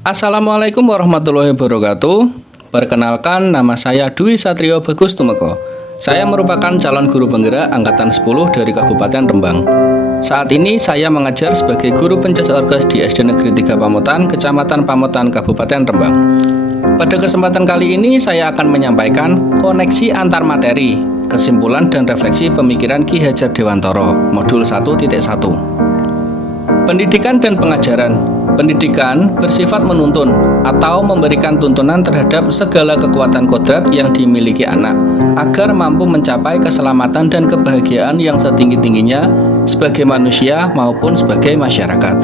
Assalamualaikum warahmatullahi wabarakatuh. Perkenalkan, nama saya Dwi Satrio Bagus Tumeko. Saya merupakan calon guru penggerak angkatan 10 dari Kabupaten Rembang. Saat ini saya mengajar sebagai guru pencak orkes di SD Negeri 3 Pamotan, Kecamatan Pamotan, Kabupaten Rembang. Pada kesempatan kali ini saya akan menyampaikan koneksi antar materi, kesimpulan dan refleksi pemikiran Ki Hajar Dewantara, modul 1.1. Pendidikan dan pengajaran. Pendidikan bersifat menuntun atau memberikan tuntunan terhadap segala kekuatan kodrat yang dimiliki anak agar mampu mencapai keselamatan dan kebahagiaan yang setinggi-tingginya sebagai manusia maupun sebagai masyarakat.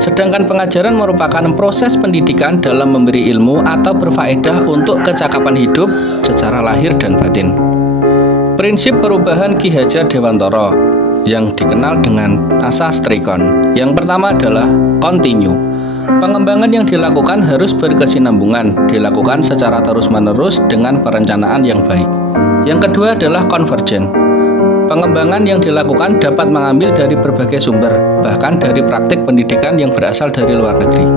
Sedangkan pengajaran merupakan proses pendidikan dalam memberi ilmu atau berfaedah untuk kecakapan hidup secara lahir dan batin. Prinsip perubahan Ki Hajar Dewantara yang dikenal dengan asas trikon. Yang pertama adalah continue. Pengembangan yang dilakukan harus berkesinambungan, dilakukan secara terus-menerus dengan perencanaan yang baik. Yang kedua adalah convergent. Pengembangan yang dilakukan dapat mengambil dari berbagai sumber, bahkan dari praktik pendidikan yang berasal dari luar negeri.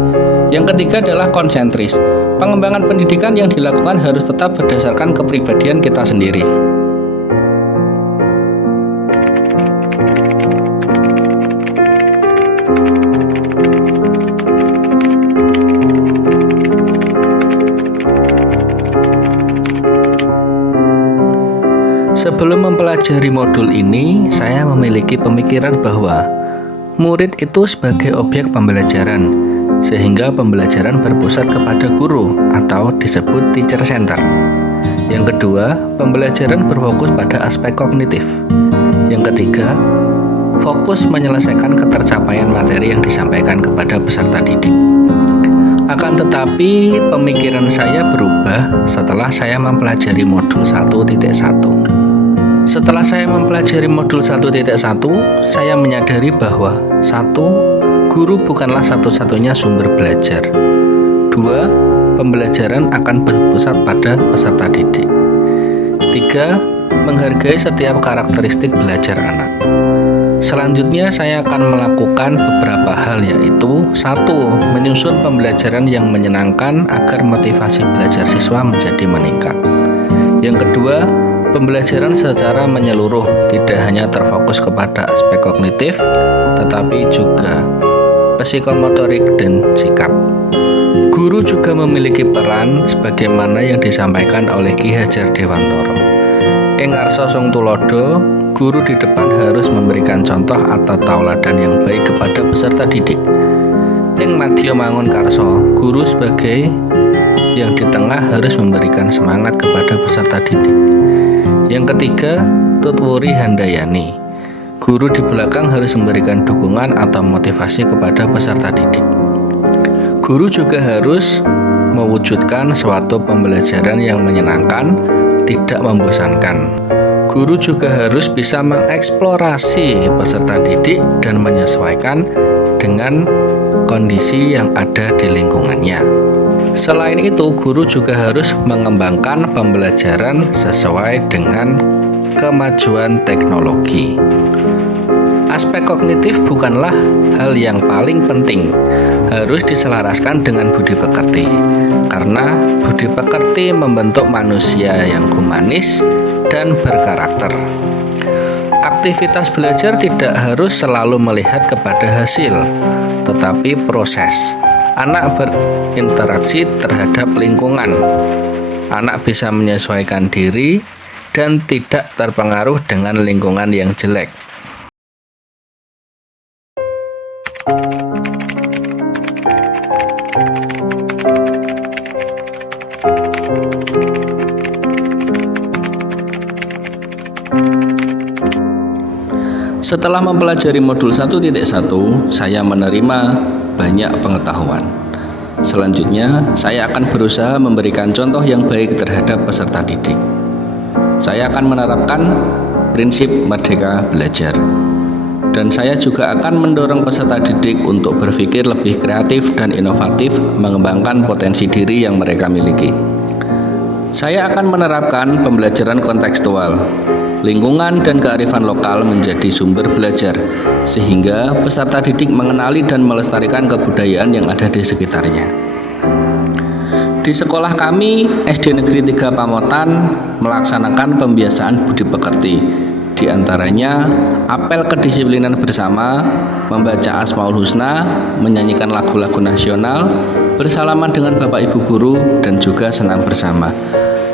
Yang ketiga adalah konsentris. Pengembangan pendidikan yang dilakukan harus tetap berdasarkan kepribadian kita sendiri. Sebelum mempelajari modul ini, saya memiliki pemikiran bahwa murid itu sebagai objek pembelajaran, sehingga pembelajaran berpusat kepada guru atau disebut teacher center. Yang kedua, pembelajaran berfokus pada aspek kognitif. Yang ketiga, fokus menyelesaikan ketercapaian materi yang disampaikan kepada peserta didik. Akan tetapi, pemikiran saya berubah setelah saya mempelajari modul 1.1. Setelah saya mempelajari modul 1.1, saya menyadari bahwa 1. Guru bukanlah satu-satunya sumber belajar. 2. Pembelajaran akan berpusat pada peserta didik. 3. Menghargai setiap karakteristik belajar anak. Selanjutnya saya akan melakukan beberapa hal, yaitu 1. Menyusun pembelajaran yang menyenangkan agar motivasi belajar siswa menjadi meningkat. Yang kedua, pembelajaran secara menyeluruh, tidak hanya terfokus kepada aspek kognitif, tetapi juga psikomotorik dan sikap. Guru juga memiliki peran sebagaimana yang disampaikan oleh Ki Hajar Dewantara. Ing ngarsa sung tulodo, guru di depan harus memberikan contoh atau tauladan yang baik kepada peserta didik. Ing madya mangun karsa, guru sebagai yang di tengah harus memberikan semangat kepada peserta didik. Yang ketiga, tutwuri handayani. Guru di belakang harus memberikan dukungan atau motivasi kepada peserta didik. Guru juga harus mewujudkan suatu pembelajaran yang menyenangkan, tidak membosankan. Guru juga harus bisa mengeksplorasi peserta didik dan menyesuaikan dengan kondisi yang ada di lingkungannya. Selain itu, guru juga harus mengembangkan pembelajaran sesuai dengan kemajuan teknologi. Aspek kognitif bukanlah hal yang paling penting, harus diselaraskan dengan budi pekerti, karena budi pekerti membentuk manusia yang humanis dan berkarakter. Aktivitas belajar tidak harus selalu melihat kepada hasil, tetapi proses. Anak berinteraksi terhadap lingkungan. Anak bisa menyesuaikan diri dan tidak terpengaruh dengan lingkungan yang jelek. Setelah mempelajari modul 1.1, saya menerima banyak pengetahuan. Selanjutnya, saya akan berusaha memberikan contoh yang baik terhadap peserta didik. Saya akan menerapkan prinsip merdeka belajar. Dan saya juga akan mendorong peserta didik untuk berpikir lebih kreatif dan inovatif, mengembangkan potensi diri yang mereka miliki. Saya akan menerapkan pembelajaran kontekstual. Lingkungan dan kearifan lokal menjadi sumber belajar, sehingga peserta didik mengenali dan melestarikan kebudayaan yang ada di sekitarnya. Di sekolah kami, SD Negeri 3 Pamotan melaksanakan pembiasaan budi pekerti. Di antaranya, apel kedisiplinan bersama, membaca Asmaul Husna, menyanyikan lagu-lagu nasional, bersalaman dengan Bapak Ibu guru, dan juga senam bersama.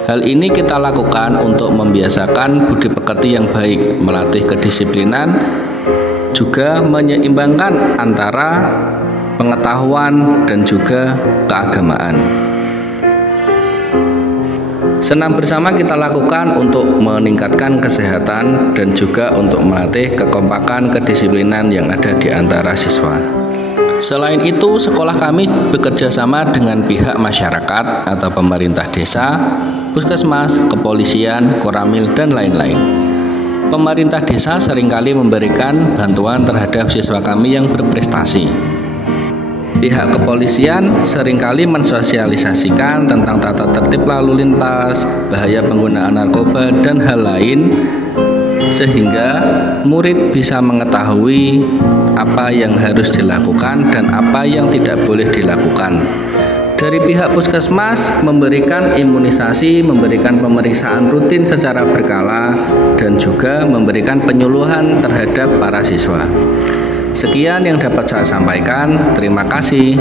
Hal ini kita lakukan untuk membiasakan budi pekerti yang baik, melatih kedisiplinan, juga menyeimbangkan antara pengetahuan dan juga keagamaan. Senam bersama kita lakukan untuk meningkatkan kesehatan dan juga untuk melatih kekompakan kedisiplinan yang ada di antara siswa. Selain itu, sekolah kami bekerja sama dengan pihak masyarakat atau pemerintah desa, puskesmas, kepolisian, koramil, dan lain-lain. Pemerintah desa seringkali memberikan bantuan terhadap siswa kami yang berprestasi. Pihak kepolisian seringkali mensosialisasikan tentang tata tertib lalu lintas, bahaya penggunaan narkoba, dan hal lain, sehingga murid bisa mengetahui apa yang harus dilakukan dan apa yang tidak boleh dilakukan. Dari pihak puskesmas memberikan imunisasi, memberikan pemeriksaan rutin secara berkala, dan juga memberikan penyuluhan terhadap para siswa. Sekian yang dapat saya sampaikan. Terima kasih.